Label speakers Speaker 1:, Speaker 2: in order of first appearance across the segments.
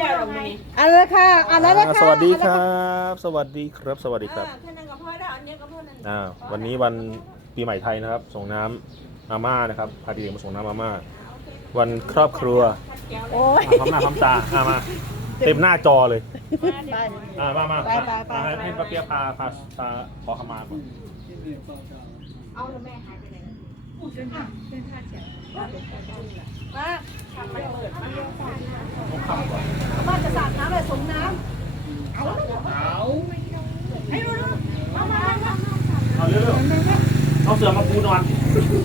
Speaker 1: แล้วหรอกมึง
Speaker 2: เอะไรค่ะเอะไรเลย
Speaker 3: อ่า
Speaker 2: ค่ะ
Speaker 3: สวัสดีครับ สวัสดีครับ สวัสดีครับ
Speaker 1: แค่นั้นก็พอแล้วอันนี้ก็พอแล้ว
Speaker 3: อ่าวันนี้วันปีใหม่ไทยนะครับ ส่งน้ำอาม่านะครับพาเด็กๆมาส่งน้ำอาม่าวันครอบครัว
Speaker 2: โอ้ย
Speaker 3: อะพร้อมหน้าพร้อมตาอ่ามาเต็มหน้าจอเลย
Speaker 2: ไป
Speaker 3: อ่ามามา
Speaker 2: ไปไปไป
Speaker 3: มาให้ป้าเปียพาพาพาขอขมาก่อน
Speaker 1: เอาแล้วแม่หายไปไหนมาทำมันเปิดมา
Speaker 3: ต้องคำก่อน
Speaker 2: บ้านจะสาดน้ำเลยส่งน้
Speaker 1: ให้รู้นะมามามา
Speaker 3: เอาเร็วๆเอาเสือมาปู นอน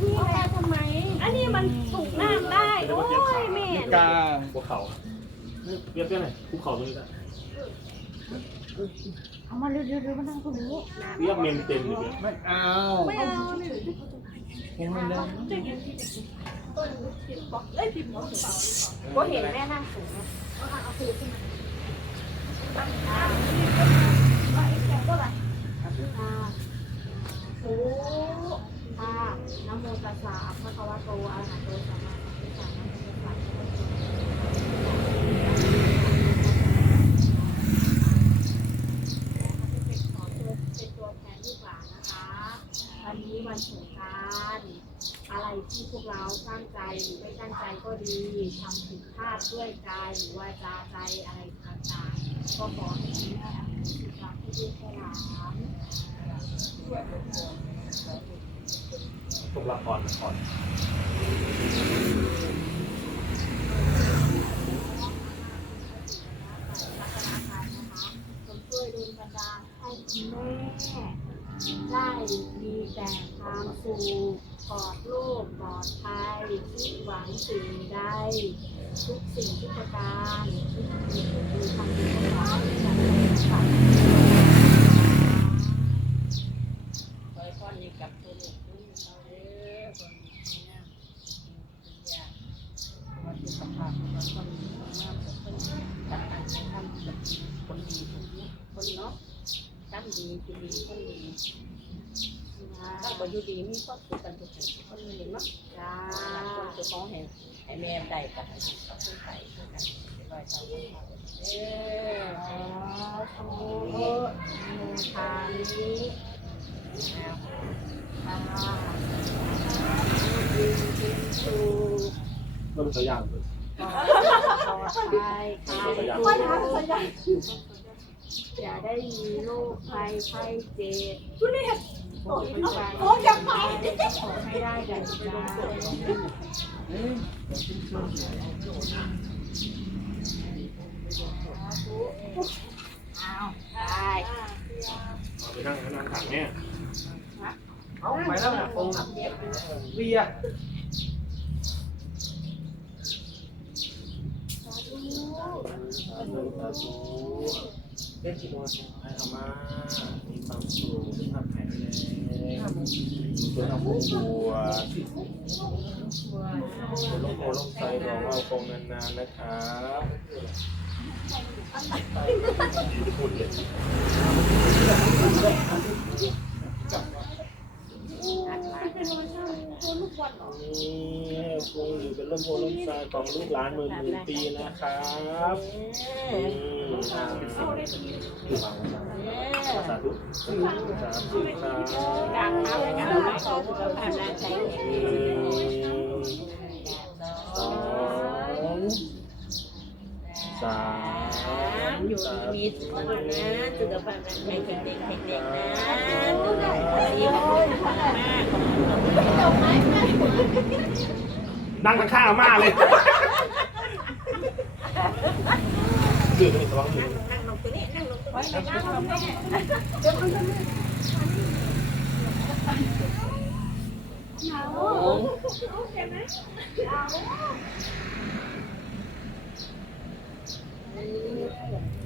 Speaker 1: พี่แพ้ทำไม อันนี้มันสุกน้ำได้ โอ้ยแม่
Speaker 4: กา
Speaker 3: ภูเขาเปียกเปียกหน่อยภูเขาตรงนี้นะำ
Speaker 2: เอามาเร็วๆๆมานั่งตรงนี้
Speaker 3: เปียกเมมเต็มอยู่เลย
Speaker 4: ไม่เอา
Speaker 1: ไม่เอาเนี่ย
Speaker 4: ผมไม่ได้
Speaker 1: เอ้ยพิมพ์บอกก็เห็นแม่นั่งสูงนะเอาคือขึ้นมาโอ้ อ่านะโมตัสสะพระคะวะโตอะระหะโตสัมมาสัมพุทธัสสะนะโมตัสสะเป็นตัวแทนลูกหลานนะคะ วันนี้วันสงกรารอะไรที่พวกเราตั้งใจหรือไม่ตั้งใจก็ดีทำผิดพลาดด้วยกายหรือว่าจาใจอะไรต่างๆก็ขอให้มีให้อภัยสิกรรมที่ลูกให้หลาน
Speaker 3: ตกละครละคร
Speaker 1: พัฒนาการนะคะจงช่วยดลบันดาลให้คุณแม่ได้มีแต่ความสุขปลอดโรคปลอดภัยคิดหวังสิ่งใดทุกสิ่งทุกประการที่มีมีคำดีองเราในการปฏิบัติ
Speaker 5: ขอให้พ่อนี้กับตัวลูกนี่เขาเด้อคนนี้เนี่ยอยากมาสุขภาพของคนนี้งามคนจัดการทำแบบคนดีคนเนาะทำดีคือดีคนดี ถ้าบ่อยู่ดีมีความสุขกันทุกคนคนนี้เนาะ
Speaker 1: จ้า
Speaker 5: คนจะต้องให้ให้แม่ได้กับให้กับคนไทยด้วยกันไปลอยเท้าคนไทยเออ
Speaker 1: ขอโทษโมทานิค่ะยินดีสู
Speaker 3: เริ่มตัวอย่างเลย
Speaker 1: ขอขอไม่ทยค่ะอย่าได้มีโรคภัยไข้เจ็บ โอ้ยโอ้ยอย่าไปขอให้ได้ดังใจเอาได้
Speaker 3: เอาไปนั่งนั่งถังเนี่ย
Speaker 4: เอาไปแล้วนะองค์เบียร์
Speaker 3: เป็นจีโน่ให้อาม่ามีความสุขสุขภาพแข็งแรงสุขภาพครอบครัวเป็นโรคโคโรคไตของเราคงนานๆนะครับพูดเลย นี่คงอยู่เป็นร่มโพล่มไทรของลูกหลานหมื่นหมื่นปีนะครับอืมอ่าสาธุสาธุสาธุครั
Speaker 5: การ
Speaker 3: บ
Speaker 5: ทำให้กับเราขอสุขภาพร่างกายแข็ง
Speaker 3: ห
Speaker 5: แรง
Speaker 3: นึ่งสองสาม
Speaker 5: อยู่มีสุขนะสุขภาพร่างกายแข็งแรงแข็งแรงนะดูแลดีขอบคุณมากขอบคุณ
Speaker 3: นั่งข้างๆอาม่าเลยดือดระวังมือ
Speaker 5: นั่งลงตัวนี้นั่งลงตัวนี้
Speaker 4: ใช่
Speaker 5: เ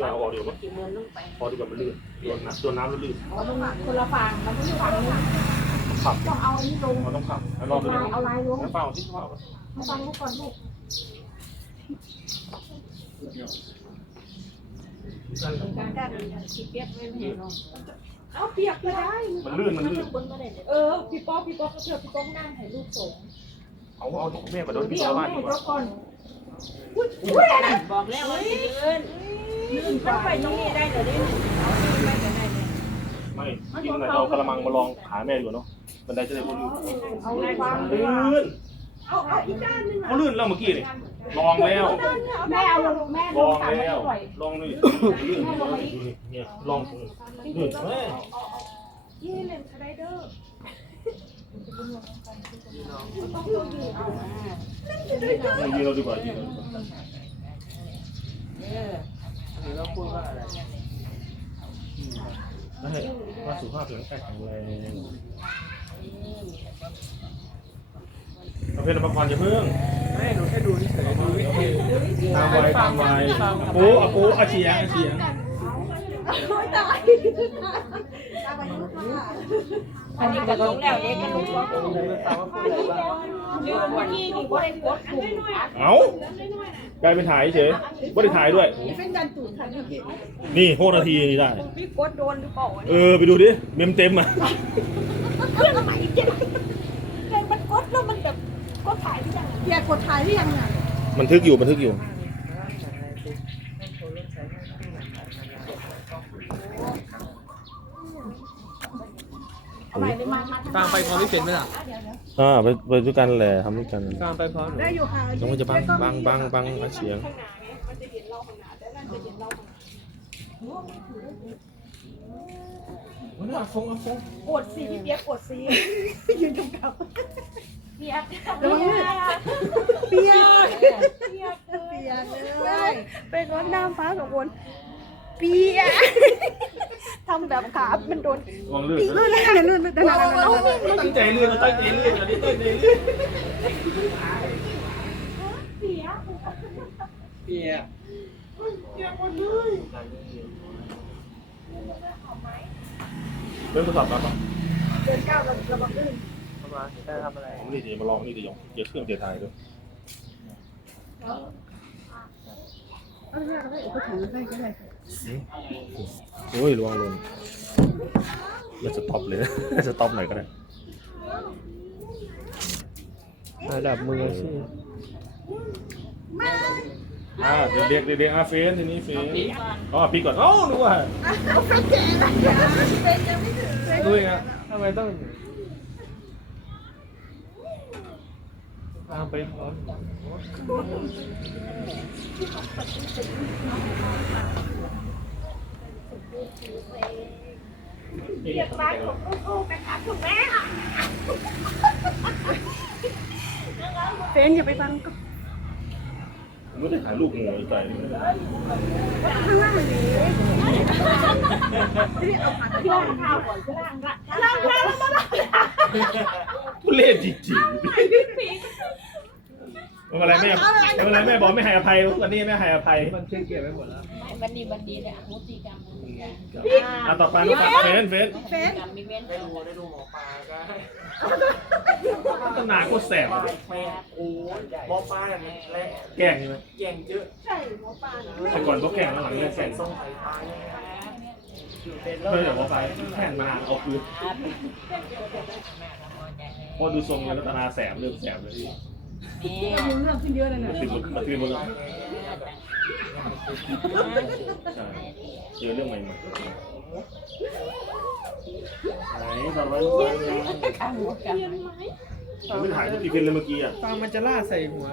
Speaker 5: ผู้
Speaker 3: ดีเด็กพี่ว่าเอาออกเดี๋ยวมั้ง
Speaker 5: กี่โมงต้องไป
Speaker 3: พอดีกว่ามันลื่นโดนน้ำโดนน้ำแล้วลื่น
Speaker 1: เอาตรงนั้นคนละฝั่งมันไม่ใช่ฝั่งนึง
Speaker 3: ขับ
Speaker 1: ต้องเอาอันนี้ลง
Speaker 3: เราต้องขับแล้วรอบนึง
Speaker 1: ลายเอาลายลง
Speaker 3: แล้วเปล่าที่เปล่า
Speaker 1: มาฟังลูกก่อนลูก
Speaker 5: การการคิดเปียกไม่เห็นหรอก
Speaker 1: เอาเปียกก็ได้
Speaker 3: มันลื่นมันลื่น
Speaker 5: บนก็ได้
Speaker 1: เออพี่ป๊อกพี่ป๊อกก็เชื่อพี่ป๊อกนั่งถ่ายรูปส่ง
Speaker 3: เอาเอาของแม่กับโดนที่
Speaker 1: เดี๋ยว
Speaker 3: ชาวบ้าน
Speaker 1: แม่
Speaker 3: ดีก
Speaker 1: ย
Speaker 3: ว่าก
Speaker 1: ก่อน
Speaker 5: บอกแล้วว่ายืน ยืนเข้าไปตรงนี้ได้เดี๋ยวนี้เอาไปก็ได้เลย
Speaker 3: ไม่จริงๆเรากระมังมาลองหาแม่ดูเนาะบันไดจะได้พ้นลื่น
Speaker 1: เอาลายวาง
Speaker 3: ลื่น
Speaker 1: เอาเอาอีกด้านนึง
Speaker 3: เขาลื่นแล้วเมื่อกี้นี่ลองแล้ว
Speaker 1: แม่เอาลงแม่
Speaker 3: ล
Speaker 1: ล
Speaker 3: องง
Speaker 1: ตาม
Speaker 3: แล้ว
Speaker 1: หน่อย
Speaker 3: ลองนี่ลื่นเนี่ยลองลื่นเฮ้ย
Speaker 1: ยี่เลนสไลเดอร์
Speaker 3: ยืนเราดีกว่ายืนเราดีกว่า
Speaker 5: เออ
Speaker 4: หรือเราพูดว่าอะไร
Speaker 3: ได้ว่าสุขภาพแข็งแรงแรงเอาเพลงมาก่อนอย่าเพิ่ง
Speaker 4: ไม่หนูแค่ดูเฉยดูวิธี
Speaker 3: ตามไว้ตามไว้โอ้อากูอาเฉียงอาเฉียง
Speaker 5: อันนี้ก็ลงแล้วเด็กก็ลงแล้ว
Speaker 4: ดูแล้วตามว่าพูดอะไรบ้
Speaker 5: นวันนี้นี่ก็ได้กดกลุ่ม
Speaker 3: เอ้ากลายเป็นถ่ายเฉยไม่ได้ถ่ายด้วย
Speaker 2: เป็นดันตูดค่ะพี่
Speaker 3: นี่หกนาทีนี่ได้
Speaker 2: พี่กดโดนหรือเปล่า
Speaker 3: เออ ไปดูดิ เมมเต็มอะ
Speaker 1: เครื่องใหม่เจ๊มันกดแล้วมันแบบก็ถ่ายไม่ได้
Speaker 2: เพียกดถ่ายหรือยังอะ
Speaker 3: บันทึกอยู่บันทึกอยู่
Speaker 1: เอาใหม่เลยมามา
Speaker 4: ฟางไปพร้อมพี่เป็นไหมล่ะ
Speaker 3: อ่าไปไปด้วยกันแหละทำด้วยกัน
Speaker 4: ฟางไปพร้อมหนู
Speaker 2: ได้อยู่ค่ะ
Speaker 3: น้องก็จะบังบังบังบังอาเฉียง
Speaker 1: ข้างหน้าไงมันจะเห็นเราข้างหน้าแต่นั่นจะเห็นเราข้างหน้า
Speaker 3: ฟงฟง
Speaker 1: กดสิพี่เปียกกดสิยืนกำกับเปียก
Speaker 2: เปียก
Speaker 1: เปียก
Speaker 2: เปียกเลยเป็นรถน้ำฟ้าสองคน เปียทำแบบขามันโดน
Speaker 3: ลองลื่น
Speaker 2: ลื่นเลยค่ะลื่นลื่นลื่นลื่น
Speaker 3: ตั้งใจลื่นตั้งใจลื่นอันนี้ตั้งใจลื่น
Speaker 1: เปียก
Speaker 4: เปียก
Speaker 3: เริ่มทดสอบแล้วครับ
Speaker 2: เดินก้าวระวังลื่น
Speaker 4: ประมาณจะทำอะไร
Speaker 3: นี่ดีมาลองนี่ดียองเกียร์เครื่องเกียร์ไทยด้วย
Speaker 2: เอาเรื่องอะไรก็ถือได้ก็ได้
Speaker 3: โอ้ยระวังลงมันจะต็อปเลยนะจะต็อปหน่อยก็ได้
Speaker 4: ระดับมืออาชีพ
Speaker 3: อ่าเดี๋ยวเรียกเรียกอาเฟนทีนี้เฟนอ๋อพี่ก่อนอ๋อนึกว่า
Speaker 4: ดูอีกอะทำไมต้องฟางไปพร้อม
Speaker 1: เปียกร้านของลูกๆนะคะคุณแม่
Speaker 2: เฟนอย่าไปฟังก็
Speaker 3: ไม่ได้ถ่ายรูปงูไอ้ไก่นี่
Speaker 2: ข้างล่างเลย
Speaker 1: ล่างข้าวก่อนล่างละล่างล่างแล้วมาล่าง
Speaker 3: ทุเล่จริงๆไม่เป็นไรแม่ไม่เป็นไรแม่บอกไม่ให้อภัยวันนี้แม่ให้อภัย
Speaker 4: มันเครื่องเก็บไว้หมดแล้ว
Speaker 5: วันนี้วันดีเลยอโหสิกรรมบุญกัน
Speaker 3: อะต่อไปนะครับเฟนเฟน
Speaker 2: เฟน
Speaker 5: กรรมมีเว้น
Speaker 4: ได้ดูได้ดูหมอปลาก็ให้
Speaker 3: ต้นนาโคตรแสบ
Speaker 4: แม่โอ้ยหมอปลาเนี่ยมันแรง
Speaker 3: แกล้งใช่ไหม
Speaker 4: แย่งเยอะ
Speaker 1: ใช่หมอปลา
Speaker 3: แต่ก่อนก็แกล้งแล้วหลังเนี่ยแกล้ง
Speaker 4: ส่งสายตาเนี่ยอยู่เป็น
Speaker 3: เฮ้ยเดี๋ยวว่าไปแข่งมาเอาคืนเพราะดูทรงแล้วตนาแสบเริ่มแสบเลย
Speaker 5: นี่
Speaker 2: เรื่องขึ้นเยอะเลยนะ
Speaker 3: ติดหมดมาติดหมดแล้วใช่ เจอเรื่องใหม่ๆไหนต่อไปลูกยัง
Speaker 5: ข้าวหมูกับ
Speaker 3: ไม่ถ่ายที่เป็นเลยเมื่อกี้อะ
Speaker 4: ฟางมันจะล่าใส่หัว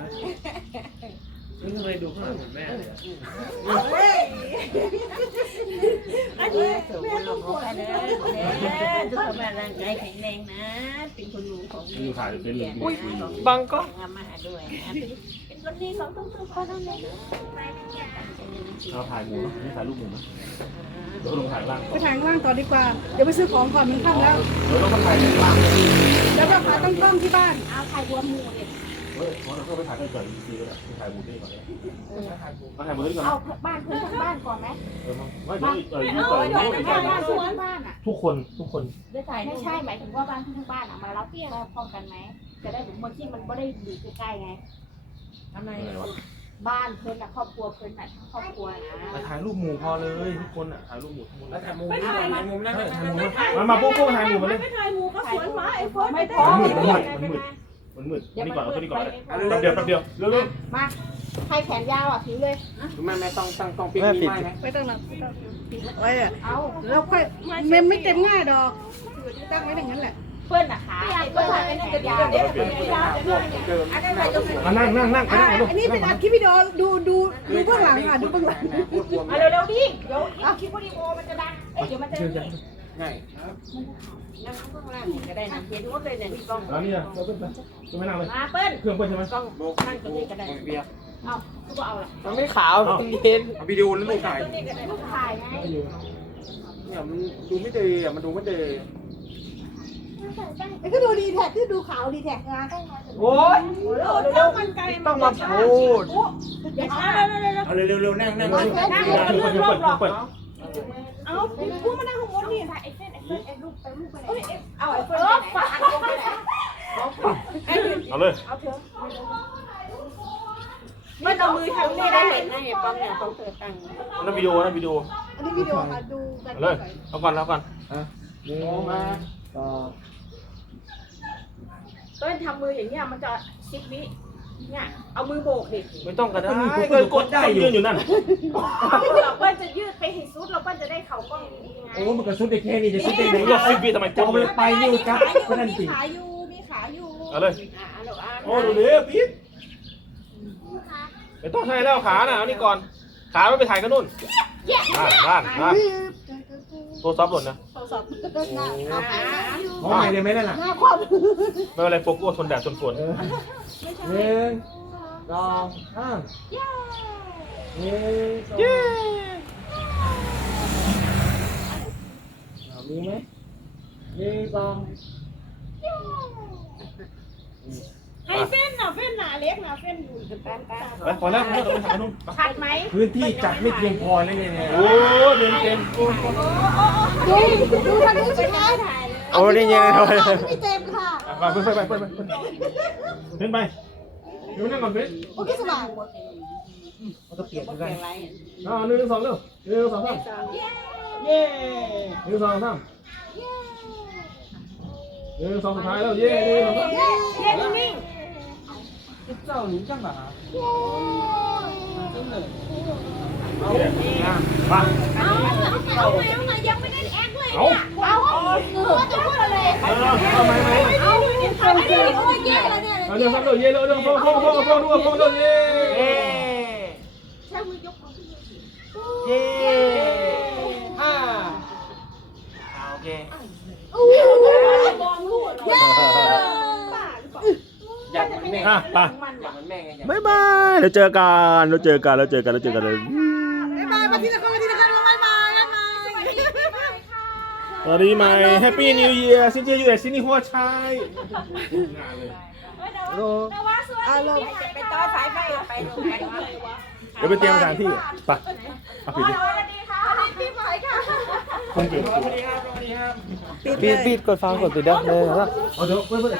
Speaker 4: นี่ทำไมดูข้างหลังเหมือนแม่เลยอะ
Speaker 1: อันนี้
Speaker 5: สุขภาพของกันเลยสุขภาพร่างกายแข็งแรงนะ เป็นคนหนูของ
Speaker 3: นี่ถ่ายเป็นเลย
Speaker 4: บังก็
Speaker 5: งามมาหาด้วยเป็นคนดีของทุกๆคนนั่นเอง
Speaker 3: เราถ่ายหมูนะนี่ถ่ายรูปหมูนะเดี๋ยวลงถ่ายล่าง
Speaker 2: ไปทางล่างต่อดีกว่า เดี๋ยวไปซื้อของก่อนมันค่ำแล้ว
Speaker 3: เดี๋ยวเราก็ถ่ายล่าง
Speaker 2: แล้วเราขาต้องต้มที่บ้าน
Speaker 1: เอาไข่หัวหมูเนี่ย
Speaker 3: เเฮ้ยเราเข้าไปถ่ายกันก่อนอีกทีแล้วถ่ายหมูนี่ก่อนเลยมาถ่ายหมูนี่ก่อน
Speaker 1: เอาบ้านเพื่อนทั้งบ้านก่อนไหม
Speaker 3: เออไม่เดี๋ยวเออ
Speaker 1: เอา
Speaker 3: ก่อน
Speaker 1: ไว้ก่อนบ้านบ้านสวนบ้านอะ
Speaker 3: ทุกคนทุกคน
Speaker 5: ได้ถ่าย
Speaker 1: ไม่ใช่หมายถึงว่าบ้านทั้งบ้านอะมารับเปี้ยเราพร้อมกันไหมจะได้บางที่มันไม่ได้อยู่ใกล้ๆไง
Speaker 5: ทำไม
Speaker 1: บ้านเพื่อนอะครอบครัวเพื่อนอะครอบครัวนะ
Speaker 3: ถ่ายรูปหมูพอเลยทุกคนอะถ่ายรูปหมูทั้งหมด
Speaker 4: แล้วถ่ายมุมนี้ถ่ายมุมนั้น
Speaker 3: ถ่ายหมูมามาปุ๊บปุ๊บถ่ายหมูมาเลย
Speaker 2: ไม่ถ่ายหมูก็สวนฟ้าไอ้เฟิร์ส
Speaker 1: ไม่
Speaker 2: ไม่
Speaker 1: พ
Speaker 2: ได้
Speaker 1: อ
Speaker 3: มันมืดมันมืดมันมืดมันมืดนี่ก่อนเอาตัวนี้ก่อนเลย
Speaker 4: เอา
Speaker 3: แป๊บเดียวแป๊บเดียวเร็ว
Speaker 1: มาให้แขนยาวอะถือเลย
Speaker 4: แม่แม่ต้องต้องต้องปิดมีไม้ไหม
Speaker 2: ไม่ต้องหลับไม่ต้องไว้อะ
Speaker 1: เอา
Speaker 2: แล้วค่อยเมมไม่เต็มง่ายดอกตั้งไว้อย่างนั้นแหละ
Speaker 1: เพื่อนอะขาเพื่อนอะเป็นแขนยาว
Speaker 4: เดี๋ยวเดี๋ยวเดี๋ยวเดิม
Speaker 1: อันนั้นอะไรก็
Speaker 3: ๆมานั่งนั่งนั่งไปนั่งลูก
Speaker 2: อันนี้เป็นอัดคลิปวิดีโอดูดูดูเบื้องหลังค่ะดูเบื้องหลัง
Speaker 1: มาเร็วๆดิเดี๋ยวคลิปวิดีโอมันจะดังเอ้ยเดี๋ยวมันจะนี่
Speaker 4: ง่าย
Speaker 5: นั่งข้างล่างก็ได้นะเห็นหมดเลยเนี่ยพี่กล้อง
Speaker 3: แล้วนี่อะเราเพิ่งไปจะไม่นั่งเลย
Speaker 1: มาเปิ้ล
Speaker 3: เครื่องเปิ้ลใช่ไหม
Speaker 5: กล้องนั่งตรงนี้ก็ได้
Speaker 4: เบียร์
Speaker 1: เอาคือว่าเอาละ
Speaker 4: มันไม่ขาวมันเย็นวิดีโอแล้วลูกถ่าย
Speaker 1: ตรงนี้ก็ได้ลูกถ่ายไง
Speaker 4: เนี่ยมันดูไม่ดีอะมันดูไม่ดี
Speaker 2: ไอ้ก็ดูดีแท็กที่ดูขาวดีแท็กนะ
Speaker 4: โอ้ย
Speaker 2: โอ้เจ้ามันไกล
Speaker 4: ต้องมาพูด
Speaker 1: อย่าช้า
Speaker 4: เอาเร็วเร็วนั่งนั่ง
Speaker 1: นั่ง
Speaker 3: เครื่องเปิ้ลเครื่องเปิ้ล
Speaker 2: เอาพวกมานั่งข้างบนนี่
Speaker 1: ไอ้เส้นไอ้เส้นไอ้ลูกไปลูกไปไหนเอาไอ้เฟิร์สฝากอันลงไปไหน
Speaker 3: เอาเลย
Speaker 1: เอาเถอะ
Speaker 5: ไม่เอามือทำนี่ได้เห็นนะเห็นป้อมเนี่ยต้องเธอตั้ง
Speaker 3: นั่นวิดีโอนั่นวิดีโอ
Speaker 2: อันนี้วิดีโอค่ะดูกัน
Speaker 3: เอาเลยเอาก่อนเอาก่อน
Speaker 4: มองมาต่อ
Speaker 1: เปิ้ลทำมืออย่างเงี้ยมันจะซิกวิเนี่ยเอามือโบกดิ
Speaker 3: ไม่ต้องก็ได้ก็กดได้อยู่ยืนอยู่นั่น
Speaker 1: เราเปิ้ลจะยืดไปให้สุดเราเปิ้ลจะได้เข่ากล้องดีไง
Speaker 4: โอ้มันกระสุนได้แค่นี้จะสุดได้
Speaker 3: ผมอยากซิบบีทำไมก
Speaker 4: จะ
Speaker 3: ด
Speaker 4: เอา
Speaker 3: เลย
Speaker 4: ไปอยู่จับก็นั่นสิ
Speaker 2: มีขาอยู่มีขาอยู่
Speaker 3: เอาเลย
Speaker 5: อ่าลูกอ่า
Speaker 3: โอ้ดูดิพีทไม่ต้องใช้แล้วขาน่ะเอานี่ก่อนขาไม่ไปถ่ายกันนู่นบ้านบ้านบ้านโท รศัพท์หล่นนะ
Speaker 2: โทรศัพท์
Speaker 4: มองไปเลยไหมนั่นน่ะ
Speaker 2: หน้าคว่ำ
Speaker 3: ไม่เป็นไรโฟกัสทนแดดทนฝน
Speaker 4: หนึ่งสองสามหนึ่งสองมีไหมหนึ่งสอง
Speaker 2: ไอ้เฟ้นน่ะเฟ้นหนาเล็กน่ะเฟ้นอยู่
Speaker 3: ไปพอแล้วไม่ต้องไปถ่ายกันนู่น
Speaker 1: ชัดไหม
Speaker 4: พื้นที่จัดไม่เพียงพอเลยเนี่ย
Speaker 3: โอ้เดินเต็ม
Speaker 2: ดูดูทางนี้สุดท้ายถ่ายเลย
Speaker 4: โอ้ได้ยังไง
Speaker 2: ไม่เต็มค่ะ
Speaker 3: ไปไปไปไปไปเดินไปเดี๋ยวนั่งก่อนเพชร
Speaker 2: โอเคสบาย
Speaker 4: มันก็เปลี่ยน
Speaker 5: บ่
Speaker 4: กั
Speaker 5: เปลี่
Speaker 4: น
Speaker 5: ยนไร
Speaker 3: อ่าหนึ่งสองเร็วหนึ่งสองสาม
Speaker 4: เย้
Speaker 3: หนึ่งสองสามหนึ่งสองสุดท้ายแล้วเย้หนึ่งสองสาม
Speaker 1: เย็นนิ่ง
Speaker 4: เจ้าหนูจังหวะ
Speaker 3: มา
Speaker 1: เอาเอาเอาไงยังไม่ได้แอคเลย
Speaker 3: เอา
Speaker 1: เอาเอาจะพูดอะไร
Speaker 3: เอาเอาไหมไหม
Speaker 1: เอาทำอะไรโอ้ยแย่แล้วเนี่ย
Speaker 3: เอาเรื่องครับเรื่องเย่เรื่องเรื่องโฟกัสโฟกัสโฟกัสโฟกัสเรื่องเย่
Speaker 4: เย้
Speaker 1: ใช้มือยกมือขึ้น
Speaker 4: เย้ห้าโอเค
Speaker 1: มองลูกเย้
Speaker 4: อยากเหมือนแม่
Speaker 3: อะไป
Speaker 4: อยากเหมือนแม่ไงอยาก
Speaker 3: บ๊ายบายแล้วเจอกันแล้วเจอกันแล้วเจอกันแล้วเจอกันเลย
Speaker 2: บ๊ายบายมาทีละคนมาทีละคนบ๊ายบายบ๊ายบาย
Speaker 3: สวัสดีใหม่แฮปปี้นิวเยียร์ซินเจียอยู่ไหนซินี่หัวชัยงานเลย
Speaker 2: อารมณ์
Speaker 5: ไปต่อสายไฟไปลงไปวะ
Speaker 3: เดี๋ยวไปเตรียมสถานที่ไปเอาปิดดิ
Speaker 1: สวัสดีค่ะพี่หมายค่ะ
Speaker 3: คนเก่ง
Speaker 4: สวัสดีครับสวัสดีครับ
Speaker 2: ปิดปิด
Speaker 3: เอาเดี๋ยวเพื่อน